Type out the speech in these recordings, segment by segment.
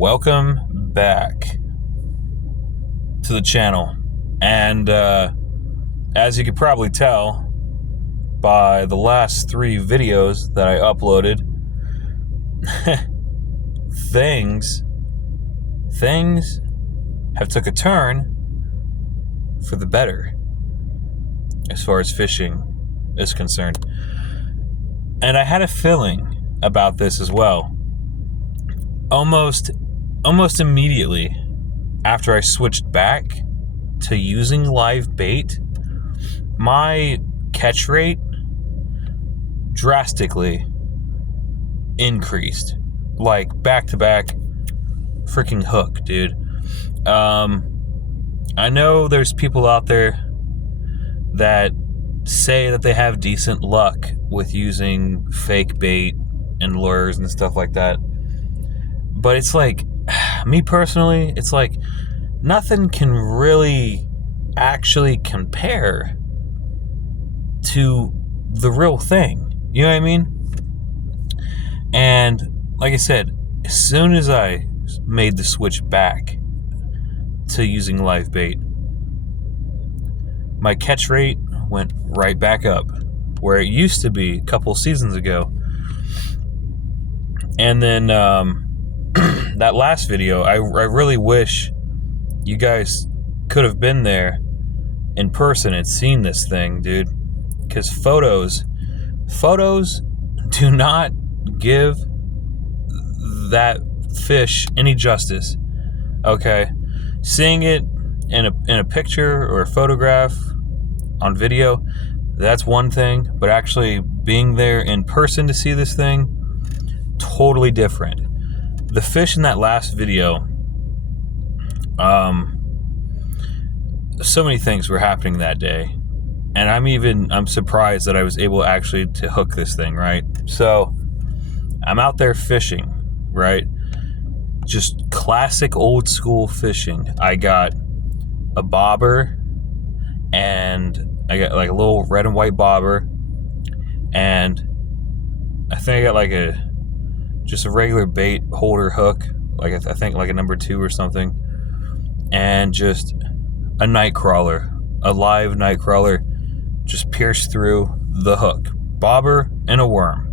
Welcome back to the channel. And as you could probably tell by the last 3 videos that I uploaded, things have took a turn for the better as far as fishing is concerned. And I had a feeling about this as well. Almost immediately after I switched back to using live bait, my catch rate drastically increased. Like back to back freaking hook, dude. I know there's people out there that say that they have decent luck with using fake bait and lures and stuff like that. But it's like, me personally, it's like nothing can really actually compare to the real thing. You know what I mean? And like I said, as soon as I made the switch back to using live bait, my catch rate went right back up where it used to be a couple seasons ago. And then that last video, I really wish you guys could have been there in person and seen this thing, dude. Because photos do not give that fish any justice. Okay, seeing it in a picture or a photograph on video, that's one thing, but actually being there in person to see this thing, totally different. The fish in that last video, so many things were happening that day, and I'm surprised that I was able actually to hook this thing, right? So I'm out there fishing, right? Just classic old school fishing. I got a bobber, and I got like a little red and white bobber, and I think I got like just a regular bait holder hook, like I think like a number 2 or something, and just a night crawler, a live night crawler, just pierced through the hook, bobber and a worm.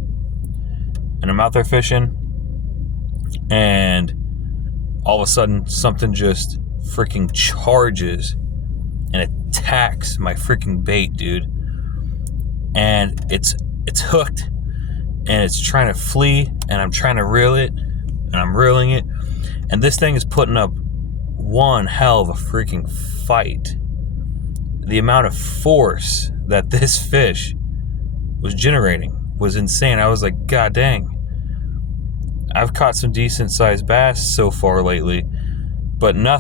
And I'm out there fishing, and all of a sudden something just freaking charges and attacks my freaking bait, dude. And it's hooked, and it's trying to flee, and I'm trying to reel it, and I'm reeling it, and this thing is putting up one hell of a freaking fight. The amount of force that this fish was generating was insane. I was like, God dang. I've caught some decent sized bass so far lately, but none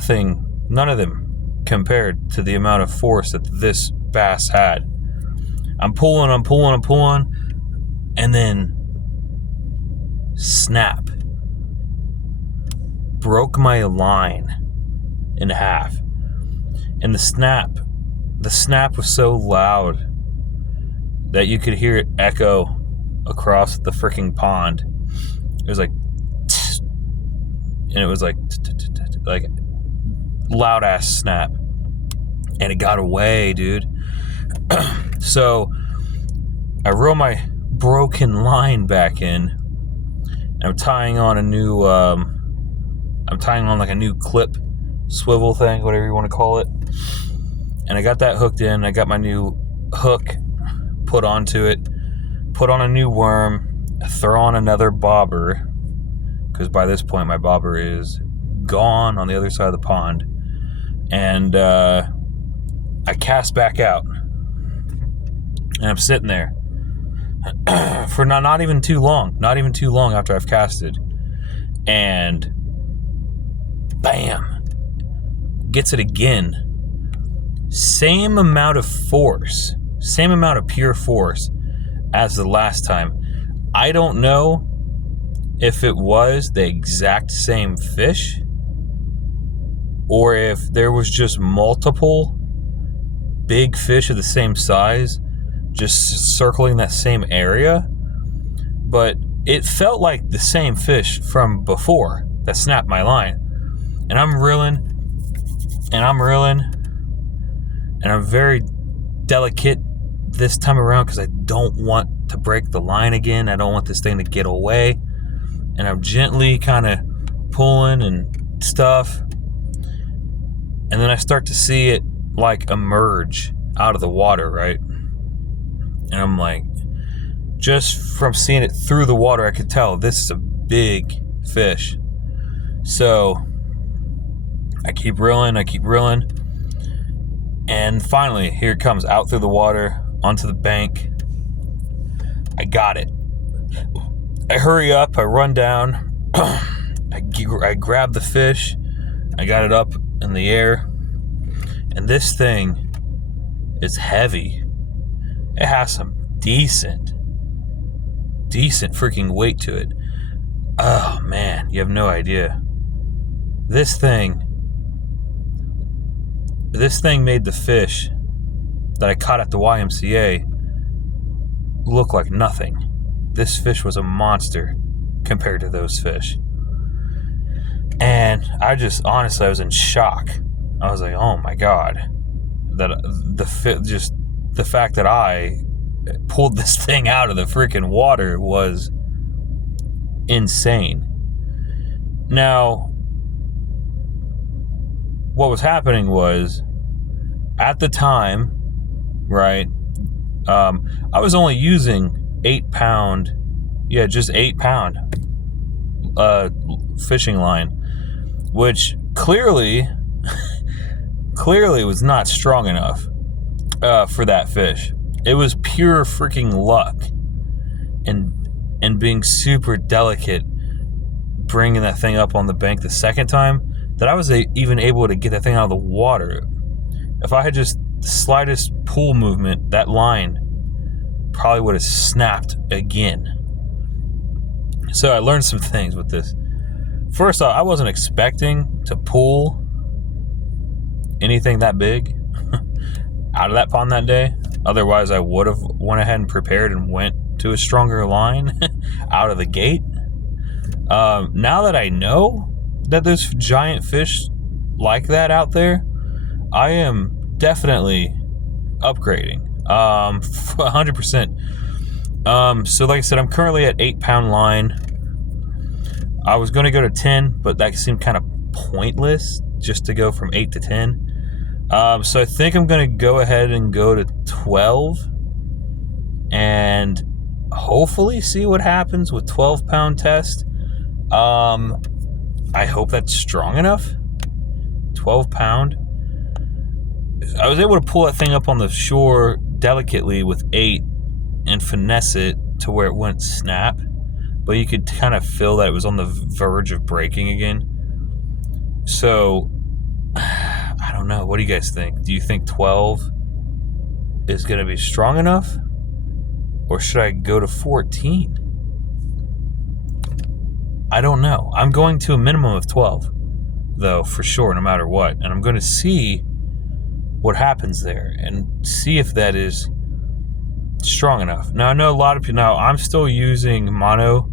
of them compared to the amount of force that this bass had. I'm pulling, and then snap. Broke my line in half. And the snap was so loud that you could hear it echo across the freaking pond. It was like, and it was like loud ass snap. And it got away, dude. So I reel my broken line back in. I'm tying on like a new clip swivel thing, whatever you want to call it. And I got that hooked in. I got my new hook put onto it, put on a new worm, throw on another bobber, because by this point my bobber is gone on the other side of the pond. And I cast back out, and I'm sitting there for not even too long after I've casted, and bam, gets it again. Same amount of force, same amount of pure force as the last time. I don't know if it was the exact same fish, or if there was just multiple big fish of the same size just circling that same area. But it felt like the same fish from before. that snapped my line. And I'm reeling, and I'm reeling, and I'm very delicate this time around because I don't want to break the line again. I don't want this thing to get away. And I'm gently kind of pulling and stuff. And then I start to see it like emerge out of the water, right? And I'm like, just from seeing it through the water, I could tell this is a big fish. So I keep reeling. And finally, here it comes out through the water onto the bank. I got it. I hurry up. I run down. I grab the fish. I got it up in the air. And this thing is heavy. It has some decent freaking weight to it. Oh, man. You have no idea. This thing made the fish that I caught at the YMCA look like nothing. This fish was a monster compared to those fish. And I was in shock. I was like, oh my God. That the fact that I pulled this thing out of the freaking water was insane. Now, what was happening was, at the time, right, I was only using 8 pound fishing line, which clearly was not strong enough for that fish. It was pure freaking luck and being super delicate, bringing that thing up on the bank the second time, that I was even able to get that thing out of the water. If I had just the slightest pull movement, that line probably would have snapped again. So I learned some things with this. First off, I wasn't expecting to pull anything that big out of that pond that day. Otherwise, I would have went ahead and prepared and went to a stronger line out of the gate. Now that I know that there's giant fish like that out there, I am definitely upgrading, 100%. So like I said, I'm currently at 8 pound line. I was going to go to 10, but that seemed kind of pointless just to go from 8 to 10. So I think I'm going to go ahead and go to 12 and hopefully see what happens with 12 pound test. I hope that's strong enough. 12 pound. I was able to pull that thing up on the shore delicately with 8 and finesse it to where it wouldn't snap, but you could kind of feel that it was on the verge of breaking again. So I don't know. What do you guys think? Do you think 12 is going to be strong enough, or should I go to 14? I don't know. I'm going to a minimum of 12, though, for sure, no matter what. And I'm going to see what happens there and see if that is strong enough. Now, I know a lot of people. Now, I'm still using mono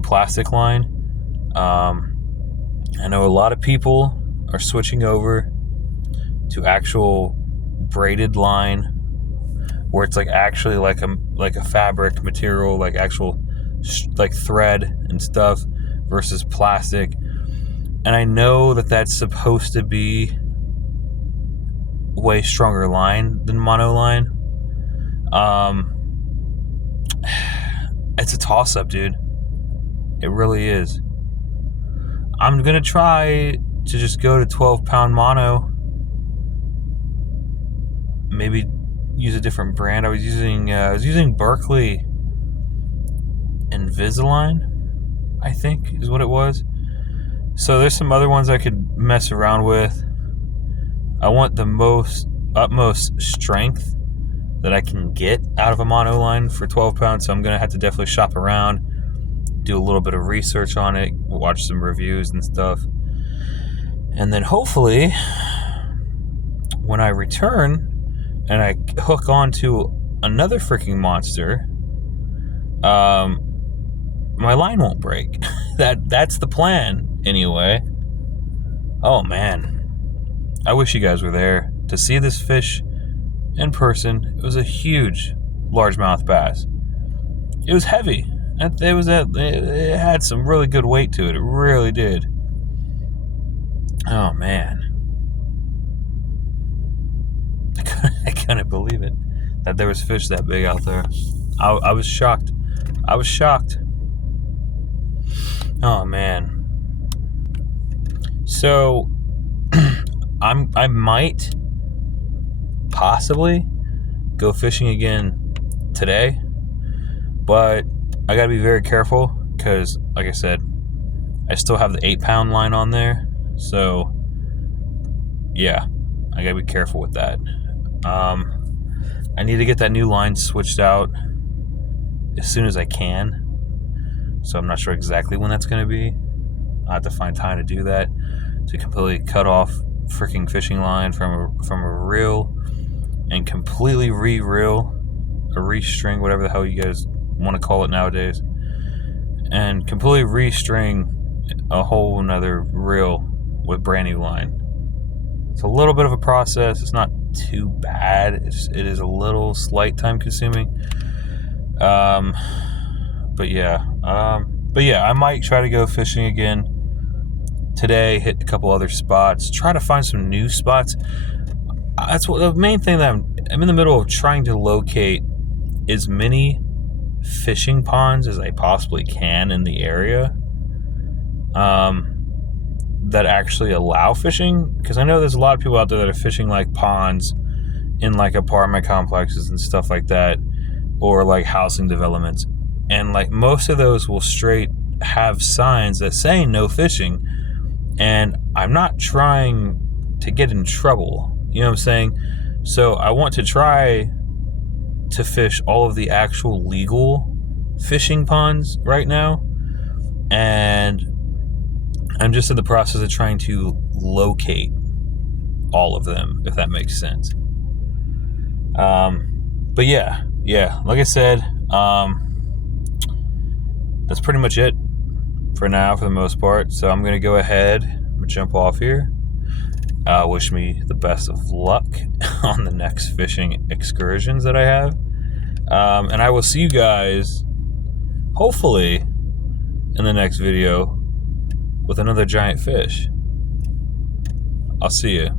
plastic line. I know a lot of people are switching over to actual braided line, where it's like actually like a fabric material, like actual like thread and stuff, versus plastic. And I know that that's supposed to be way stronger line than mono line. It's a toss-up, dude. It really is. I'm gonna try to just go to 12 pound mono. Maybe use a different brand. I was using Berkley Invisalign, I think is what it was. So there's some other ones I could mess around with. I want the utmost strength that I can get out of a mono line for 12 pounds. So I'm going to have to definitely shop around, do a little bit of research on it, watch some reviews and stuff. And then hopefully when I return and I hook onto another freaking monster, my line won't break. That's the plan anyway. Oh man, I wish you guys were there to see this fish in person. It was a huge largemouth bass. It was heavy. It had some really good weight to it. It really did. Oh man, I couldn't believe it that there was fish that big out there. I was shocked. I was shocked. Oh man. So I might possibly go fishing again today, but I gotta be very careful because, like I said, I still have the 8-pound line on there. So yeah, I gotta be careful with that. I need to get that new line switched out as soon as I can. So I'm not sure exactly when that's going to be. I have to find time to do that, to completely cut off freaking fishing line from a reel and completely re-reel or re-string, whatever the hell you guys want to call it nowadays, and completely re-string a whole nother reel with brand new line. It's a little bit of a process. It's not too bad. It is a little slight time consuming. But yeah, I might try to go fishing again today, hit a couple other spots, try to find some new spots. That's what the main thing that I'm in the middle of trying to locate as many fishing ponds as I possibly can in the area, that actually allow fishing, because I know there's a lot of people out there that are fishing like ponds in like apartment complexes and stuff like that, or like housing developments. And like most of those will straight have signs that say no fishing. And I'm not trying to get in trouble. You know what I'm saying? So I want to try to fish all of the actual legal fishing ponds right now. And I'm just in the process of trying to locate all of them, if that makes sense. But yeah, like I said, that's pretty much it for now, for the most part. So I'm going to go ahead and jump off here. Wish me the best of luck on the next fishing excursions that I have. And I will see you guys, hopefully, in the next video with another giant fish. I'll see you.